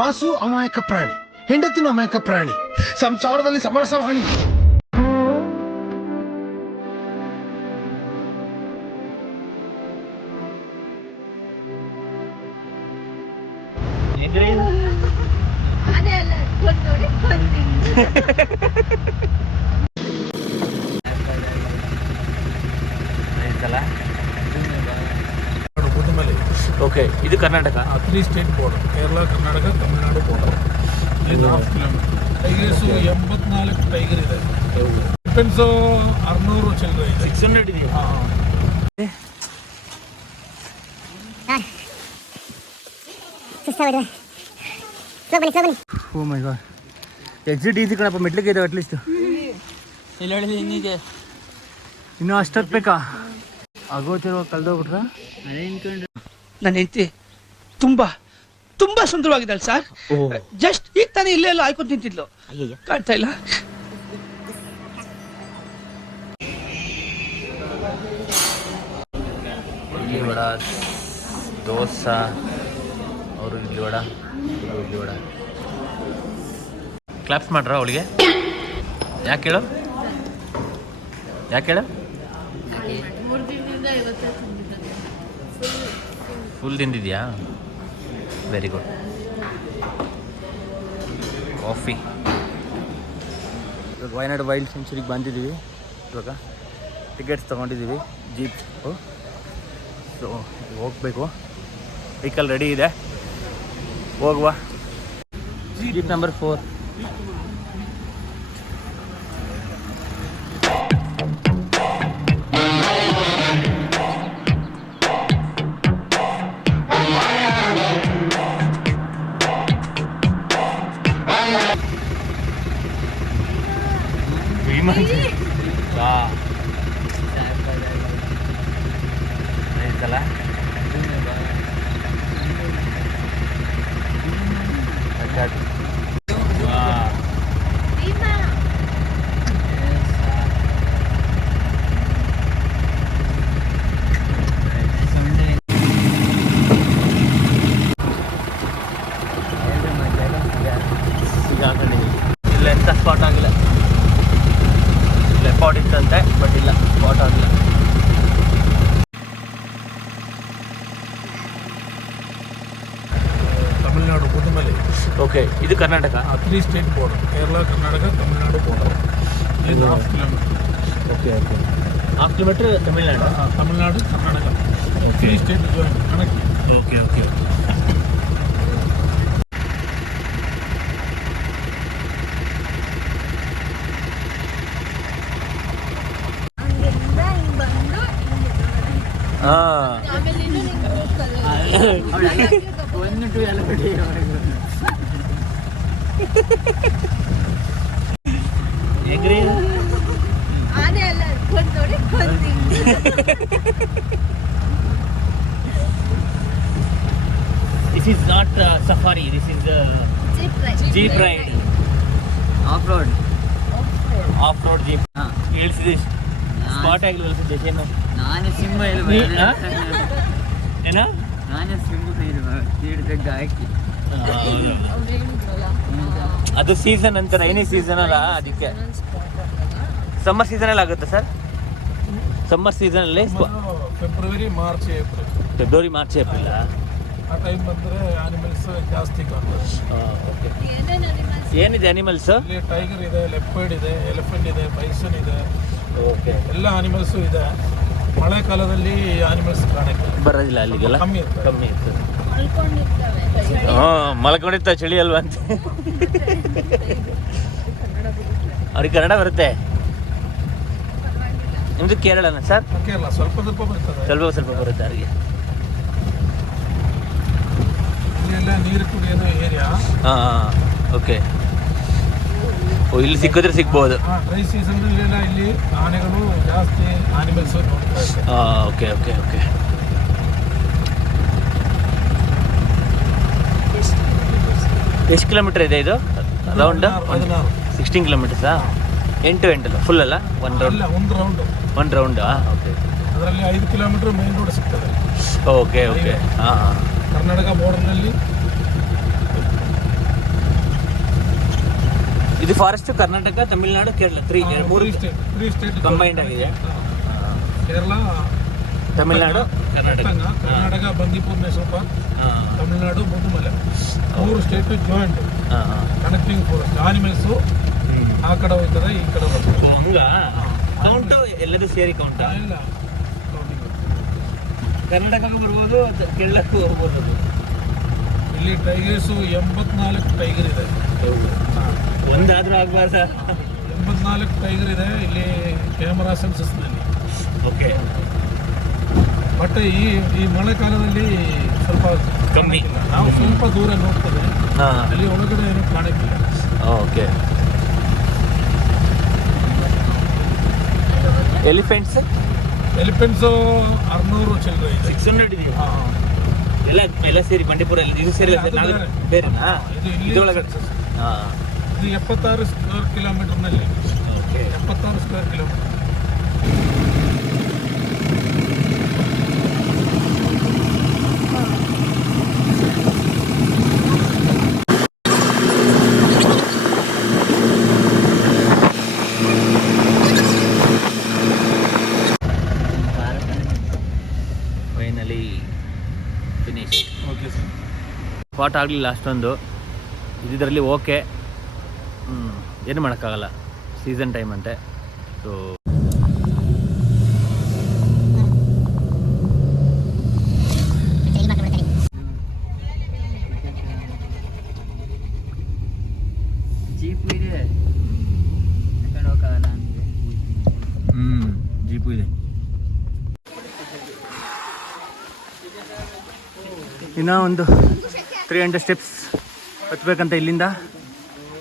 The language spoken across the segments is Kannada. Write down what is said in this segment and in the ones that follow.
ಬಾಸು ಅಮಾಯಕ ಪ್ರಾಣಿ, ಹೆಂಡತಿನ ಅಮಾಯಕ ಪ್ರಾಣಿ, ಸಂಸಾರದಲ್ಲಿ ಸಮರಸವಾಣಿ. ಓಕೆ, ಇದು Karnataka 3 state border, Kerala, Karnataka, Tamil Nadu border. ಇದು 1/2 ಕಿಲೋಮೀಟರ್. ಟೈಗರ್ಸು 84 ಟೈಗರ್ ಇದೆ. ಡಿಫೆನ್ಸು 600 ಚಿಲ್ಲರೆ ಇದೆ. 600 ಇದೆಯಾ? ಓ ಮೈ ಗಾಡ್, ಎಕ್ಸಿಟ್ ಈಸಿ ಕಣಪ್ಪ, ಮೆಟ್ಲಿಗೆ ಇದಾವೆ ಅಟ್ಲೀಸ್ಟ್. ಇಲ್ಲ ಹೇಳಿದೆ ಇನ್ನೀಗೆ ಇನ್ನೂ ಅಷ್ಟು ಹತ್ಬೇಕಾ? ಆಗೋತಿರೋ ಕಳೆದೋಗ್ಬಿಟ್ರ? ನನ್ನ ಹೆಂಡತಿ ತುಂಬಾ ತುಂಬಾ ಸುಂದರವಾಗಿದ್ದಾಳೆ ಸರ್. ಜಸ್ಟ್ ಈಗ ತಾನೇ ಇಲ್ಲೇ ಎಲ್ಲ ಆಯ್ಕೊಂಡು ನಿಂತಿದ್ಲು, ಕಾಣ್ತಾ ಇಲ್ಲ. ಇಡ್ಲಿ ವಡ, ದೋಸೆ, ಅವರು ಇಡ್ಲಿ ವಡ, ಇಡ್ಲಿ ವಡ. ಕ್ಲಾಪ್ಸ್ ಮಾಡ್ರ ಅವಳಿಗೆ? ಯಾಕೆ ಹೇಳು, ಯಾಕೆ ಹೇಳು? ಫುಲ್ ತಿಂದಿದ್ಯಾ? Very good. ಕಾಫಿ. ಇವಾಗ ವಯನಾಡು ವೈಲ್ಡ್ ಸೆಂಚುರಿಗೆ ಬಂದಿದ್ದೀವಿ. ಇವಾಗ ಟಿಕೆಟ್ಸ್ ತೊಗೊಂಡಿದ್ದೀವಿ, ಜೀಪ್. ಸೊ ಹೋಗಬೇಕು, ವೆಹಿಕಲ್ ರೆಡಿ ಇದೆ, ಹೋಗುವ. Jeep number 4. ಆಯ್ತಲ್ಲ, ಇಲ್ಲ ಎಂತ ಸ್ಪಾಟ್ ಆಗಿಲ್ಲ. ಲೆಪಾಡ್ ಇತ್ತಂತೆ, ಬಟ್ ಇಲ್ಲ, ಸ್ಪಾಟ್ ಆಗಿಲ್ಲ. ತಮಿಳುನಾಡು ಮುದುಮಲೆ. ಓಕೆ, ಇದು Karnataka 3 state border, Kerala, Karnataka, Tamil Nadu border. ಇದು 1/2 kilometre. Okay okay, 1/2 kilometre Tamil Nadu, Tamil Nadu, Karnataka 3 state ಕಣಕ್ಕೆ. Okay okay okay. This is not safari, this is jeep ride. Off-road jeep. ಹೇಳಿಸಿದೆ ಸ್ಪಾಟ್ ಆಗಿ ಏನು ನಾನು ಸಿಂಹ ಏನೋ ನಾನೇ ಸಿಂಹ ಸೀಡ್ ಹಾಕಿ ಅದು ಸೀಸನ್ ಅಂತ, ರೈನಿ ಸೀಸನ್ ಅಲ್ಲ, ಅದಕ್ಕೆ. ಸಮ್ಮರ್ ಸೀಸನಲ್ಲಿ ಆಗುತ್ತೆ ಸರ್? ಸಮ್ಮರ್ ಸೀಸನಲ್ಲಿ February, March, April. February, March, April ಆ ಟೈಮ್ ಬಂದರೆ ಆನಿಮಲ್ಸ್ ಜಾಸ್ತಿ ಕಾಣ್ತದೆ. ಏನಿದೆ ಅನಿಮಲ್ಸ್? ಇಲ್ಲಿ ಟೈಗರ್ ಇದೆ, ಲೆಪರ್ಡ್ ಇದೆ, ಎಲಿಫೆಂಟ್ ಇದೆ, ಬೈಸನ್ ಇದೆ. ಓಕೆ, ಎಲ್ಲ ಆನಿಮಲ್ಸು ಇದೆ. ಮಳೆಗಾಲದಲ್ಲಿ ಆನಿಮಲ್ಸ್ ಕಾಣಕ್ಕೆ ಬರೋದಿಲ್ಲ, ಅಲ್ಲಿಗೆಲ್ಲ ಕಮ್ಮಿ ಇರ್ತದೆ. ಹಾಂ, ಮಲ್ಕೊಂಡಿರ್ತಾವೆ, ಚಳಿ ಅಲ್ವಾ ಅಂತ. ಅವ್ರಿಗೆ ಕನ್ನಡ ಬರುತ್ತೆ. ನಿಮ್ಮದು ಕೇರಳನ ಸರ್? ಕೇರಳ ಸ್ವಲ್ಪ ಬರ್ತದೆ, ಸ್ವಲ್ಪ ಬರುತ್ತೆ ಅವರಿಗೆ. ಇಲ್ಲೆಲ್ಲ ನೀರು ಕುಡಿಯೋದು ಏರಿಯಾ. ಹಾಂ, ಓಕೆ. ಓ, ಇಲ್ಲಿ ಸಿಕ್ಕಿದ್ರೆ ಸಿಗ್ಬೋದು. ಡ್ರೈ ಸೀಸನ್ನೆಲ್ಲ ಇಲ್ಲಿ ಆನೆಗಳು ಜಾಸ್ತಿ, ಆನಿಮಲ್ಸ್ ನೋಡ್ತಾ ಇದ್ದಾರೆ. Okay okay okay. ಎಷ್ಟು ಕಿಲೋಮೀಟರ್ ಇದೆ ಇದು ರೌಂಡ್? 16 ಕಿಲೋಮೀಟರ್ಸಾ? 8 ಅಲ್ಲ, ಫುಲ್ ಅಲ್ಲ, ಒಂದು ರೌಂಡ್. ಓಕೆ, ಅದರಲ್ಲಿ 5 ಕಿಲೋಮೀಟರ್ ಮೇನ್ ರೋಡ್ ಸಿಗ್ತದೆ. Okay okay. ಹಾಂ, ಕರ್ನಾಟಕ ಬಾರ್ಡರ್ನಲ್ಲಿ ಇದು ಫಾರೆಸ್ಟ್ ಕರ್ನಾಟಕ ತಮಿಳುನಾಡು ಕೇರಳ ಮೂರು ತ್ರೀ ಸ್ಟೇಟ್ ಕಂಬೈಂಡ್ ಆಗಿದೆ. Kerala, Tamil Nadu, Karnataka. Karnataka Bandipur national park, Tamil Nadu Mudumalai, 3 state joint connecting forest. Animals ಆ ಕಡೆ ಹೋಗ್ತದೆ, ಈ ಕಡೆ ಬರ್ತದೆ. ಹಂಗ ಕೌಂಟು ಎಲ್ಲದೂ ಸೇರಿ ಕೌಂಟ ಇಲ್ಲ ಕರ್ನಾಟಕಕ್ಕೂ ಬರ್ಬೋದು, ಕೇರಳಕ್ಕೂ ಹೋಗ್ಬೋದು. ಇಲ್ಲಿ ಟೈಗರ್ಸು 84 ಟೈಗರ್ ಇದೆ. ಒಂದಾದ್ರೂ ಆಗ್ಬಾರ್ದ? 84 ಟೈಗರ್ ಇದೆ ಇಲ್ಲಿ ಕ್ಯಾಮರಾ ಸೆನ್ಸಸ್ನಲ್ಲಿ. ಓಕೆ. ಬಟ್ ಈ ಮಳೆಗಾಲದಲ್ಲಿ ಸ್ವಲ್ಪ ಕಮ್ಮಿ. ನಾವು ಸ್ವಲ್ಪ ದೂರ ನೋಡ್ತದೆ, ಅಲ್ಲಿ ಒಳಗಡೆ ಏನು ಕಾಣಕ್ಕಿಲ್ಲ. ಓಕೆ. ಎಲಿಫೆಂಟ್ಸ್ 600 ಚಿಲ್ಲರೆ ಇದೆ. 600 ಇದೆಯಾ? ಎಲ್ಲ ಸೇರಿ ಬಂಡೀಪುರಲ್ಲಿ ಇದು ಸೇರಿ ಬೇರೆನಾ? ಇದೊಳಗಡೆ ಇದು 76 ಸ್ಕ್ವೇರ್ ಕಿಲೋಮೀಟರ್ನಲ್ಲಿ. 76 square kilometre. Finally finish. Okay sir. Spot ಆಗಲಿಲ್ಲ ಅಷ್ಟೊಂದು, ಇದರಲ್ಲಿ ಓಕೆ. ಏನು ಮಾಡೋಕ್ಕಾಗಲ್ಲ, ಸೀಸನ್ ಟೈಮ್ ಅಂತೆ. ಸೊ ಜೀಪ್ ಇದೆ, ಕಡೆ ಹೋಗಲ್ಲ ನನಗೆ. ಜೀಪು ಇದೆ. ಇನ್ನೂ ಒಂದು 300 ಸ್ಟೆಪ್ಸ್ ಹತ್ಬೇಕಂತ ಇಲ್ಲಿಂದ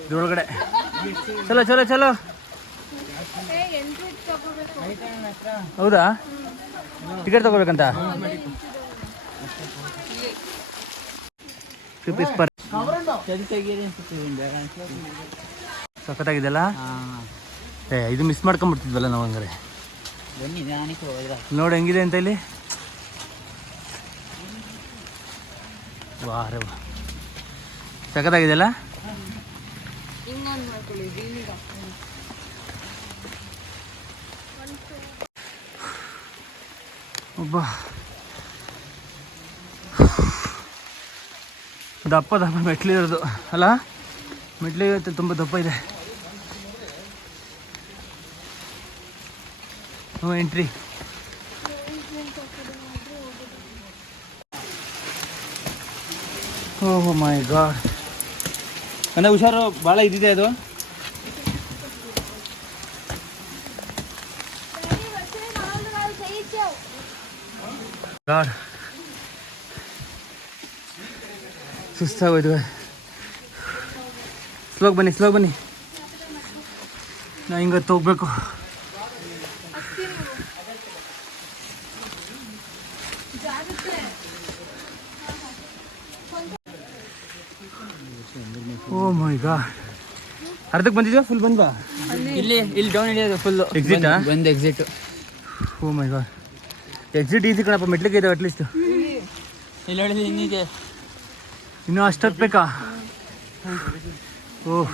ಇದ್ರೊಳಗಡೆ. ಚಲೋ ಚಲೋ ಚಲೋ. ಹೌದಾ? ಟಿಕೆಟ್ ತಗೋಬೇಕಂತ? ₹50 ಪರ್. ಸಖತ್ತಾಗಿದೆಯಲ್ಲ? ಇದು ಮಿಸ್ ಮಾಡ್ಕೊಂಡ್ಬಿಡ್ತಿದ್ವಲ್ಲ ನಾವು ಹಂಗಾರೆ. ಬನ್ನಿ ನಿಧಾನಕ್ಕೆ ಹೋದ್ರ. ನೋಡಿ ಹೆಂಗಿದೆ ಅಂತ ಇಲ್ಲಿ. ವಾ ರೇ ವಾ, ಸಖತ್ತಾಗಿದೆಯಲ್ಲ? ಒಬ್ಬ ದಪ್ಪ ದಪ್ಪ ಮೆಟ್ಲಿರೋದು ಅಲ್ಲ? ಮೆಟ್ಲಿಗೆ ತುಂಬ ದಪ್ಪ ಇದೆ. ಎಂಟ್ರಿ. ಓಹ್ ಮೈ ಗಾಡ್. ಅಂದರೆ ಹುಷಾರು, ಭಾಳ ಇದಿದೆ ಅದು. ಗಾಡ್ ಸುಸ್ತಾಗೋಯ್ತು. ಸ್ಲೋಗ್ ಬನ್ನಿ, ಸ್ಲೋಗ್ ಬನ್ನಿ. ನಾ ಹಿಂಗತ್ತು ಹೋಗ್ಬೇಕು. ಓ ಮೈ ಗಾಡ್. ಅರ್ಧಕ್ಕೆ ಬಂದಿದ್ಯಾ? ಫುಲ್ ಬಂದ್ವಾ? ಇಲ್ಲಿ ಡೌನ್ ಹಿಡಿಯೋದು ಫುಲ್ ಎಕ್ಸಿಟ್. ಒಂದು ಎಕ್ಸಿಟ್. ಓ ಮೈ ಗಾಡ್. ಎಕ್ಸಿಟ್ ಈಸಿ ಕಣಪ್ಪ, ಮೆಟ್ಲಿಗೆ ಇದಾವೆ ಅಟ್ಲೀಸ್ಟ್. ಇಲ್ಲಿ ಹೊಡೆದು ಇನ್ನಿದೆ. ಇನ್ನೂ ಅಷ್ಟು ಹತ್ಬೇಕಾ? ಓಹ್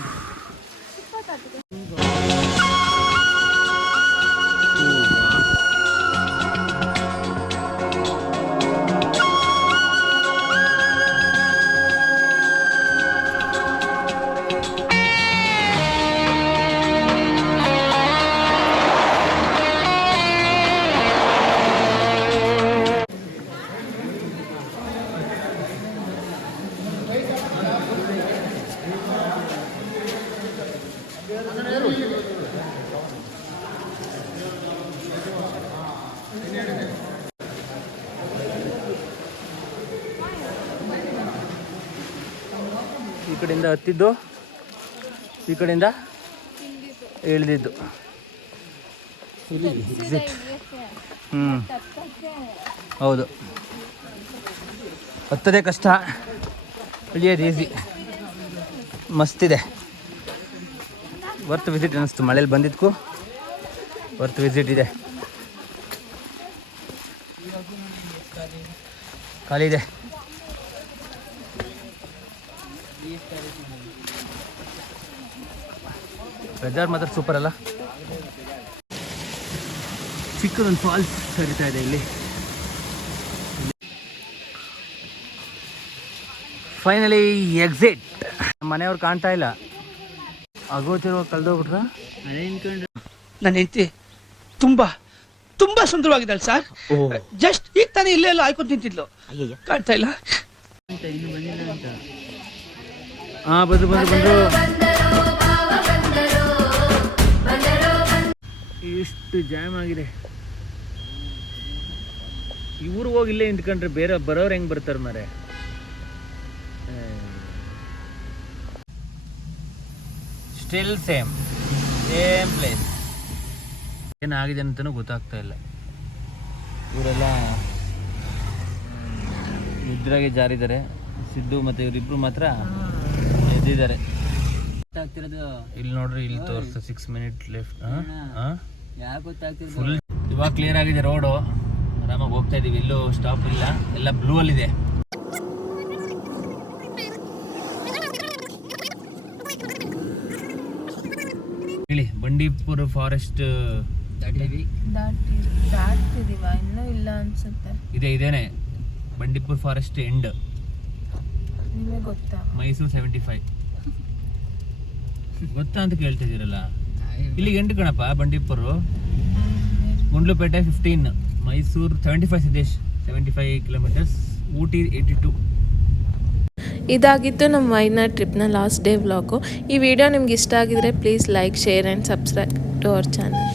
ಈ ಕಡೆಯಿಂದ ಹತ್ತಿದ್ದು, ಈ ಕಡೆಯಿಂದ ಇಳಿದಿದ್ದು. ಎಕ್ಸಿಟ್. ಹೌದು, ಹತ್ತದೇ ಕಷ್ಟ, ಇಳಿಯೋದು ಈಸಿ. ಮಸ್ತಿದೆ. ವರ್ತ್ ವಿಸಿಟ್ ಅನ್ನಿಸ್ತು. ಮಳೇಲಿ ಬಂದಿದ್ದಕ್ಕೂ ವರ್ತ್ ವಿಸಿಟ್ ಇದೆ. ಖಾಲಿ ಇದೆ. ವೆದರ್ ಮಾತ್ರ ಸೂಪರ್ ಅಲ್ಲ. ಚಿಕ್ಕದೊಂದು ಫಾಲ್ಸ್ ಹರಿತಾ ಇದೆ ಇಲ್ಲಿ. Finally exit. ಮನೆಯವ್ರು ಕಾಣ್ತಾ ಇಲ್ಲ, ಆಗೋತಿರೋ ಕಳ್ದೋಗ್ಬಿಟ್ರ. ಅದೇ ಅನ್ಕೊಂಡ್ರೆ ನನ್ನ ಹೆಂಡತಿ ತುಂಬಾ ತುಂಬಾ ಸುಂದರವಾಗಿದ್ದಾಳೆ ಸರ್. ಜಸ್ಟ್ ಈಗ ತಾನೇ ಇಲ್ಲೇ ಎಲ್ಲ ಆಯ್ಕೊಂಡು ತಿಂತಿದ್ಲು. ಕಾಣ್ತಾ ಇಲ್ಲ. ಅಂತ ಇನ್ನು ಬಂದಿಲ್ಲ ಅಂತ. ಹಾ ಬಂದ್ರು ಇಷ್ಟು ಜಾಮ್ ಆಗಿದೆ. ಇವ್ರು ಹೋಗಿ ಇಲ್ಲೇ ನಿಂತ್ಕೊಂಡ್ರೆ ಬೇರೆ ಬರೋರು ಹೆಂಗ್ ಬರ್ತಾರೆ ಮಾರೆ. Still same place. ಏನಾಗಿದೆ ಅಂತಲೂ ಗೊತ್ತಾಗ್ತಾ ಇಲ್ಲ. ಇವರೆಲ್ಲ ನಿದ್ರಾಗೆ ಜಾರಿದ್ದಾರೆ. ಸಿದ್ದು ಮತ್ತು ಇವರಿಬ್ರು ಮಾತ್ರ ಎದ್ದಿದ್ದಾರೆ. ಗೊತ್ತಾಗ್ತಿರೋದು ಇಲ್ಲಿ ನೋಡ್ರಿ, ಇಲ್ಲಿ ತೋರಿಸ್ತು 6 minutes ಲೆಫ್ಟ್. ಯಾಕೆ ಗೊತ್ತಾಗ್ತಿರೋದು? ಫುಲ್ ಇವಾಗ ಕ್ಲಿಯರ್ ಆಗಿದೆ ರೋಡು. ಆರಾಮಾಗಿ ಹೋಗ್ತಾ ಇದೀವಿ, ಎಲ್ಲೂ ಸ್ಟಾಪ್ ಇಲ್ಲ, ಎಲ್ಲ ಬ್ಲೂ ಅಲ್ಲಿದೆ. ಹೇಳಿ, ಬಂಡೀಪುರ ಫಾರೆಸ್ಟ್ ದಾಟ್ತಿದೀವ, ಇನ್ನೂ ಇಲ್ಲ ಅನ್ಸುತ್ತೆ. ಇದೇನೆ ಬಂಡೀಪುರ ಫಾರೆಸ್ಟ್ ಎಂಡ್. ನಿಮಗೆ ಗೊತ್ತಾ? ಮೈಸೂರು 75 ಗೊತ್ತಾ ಅಂತ ಕೇಳ್ತಿದ್ದೀರಲ್ಲ. ಇಲ್ಲಿಗೆ ಎಂಟು ಕಣಪ್ಪ ಬಂಡೀಪುರ. ಗುಂಡ್ಲುಪೇಟೆ 15, ಮೈಸೂರು 75, ಸಿದ್ದೇಶ್ 75 ಕಿಲೋಮೀಟರ್ಸ್, ಊಟಿ 82. ಇದಾಗಿತ್ತು ನಮ್ಮ ವೈನಾಡ್ ಟ್ರಿಪ್ನ ಲಾಸ್ಟ್ ಡೇ ವ್ಲಾಗು. ಈ ವಿಡಿಯೋ ನಿಮ್ಗೆ ಇಷ್ಟ ಆಗಿದ್ರೆ please like, share and subscribe to our channel.